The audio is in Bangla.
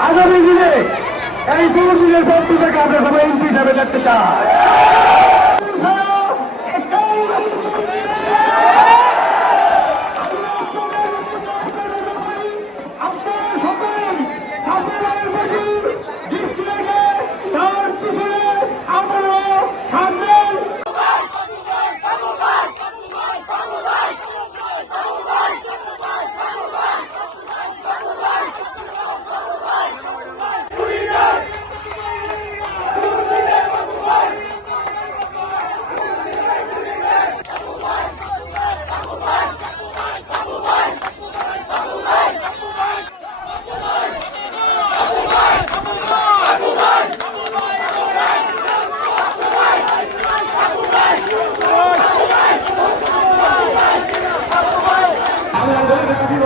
আগামী দিনে এই তহসিলের পক্ষ থেকে আমরা সবাই এমপি হিসাবে দেখতে চাই।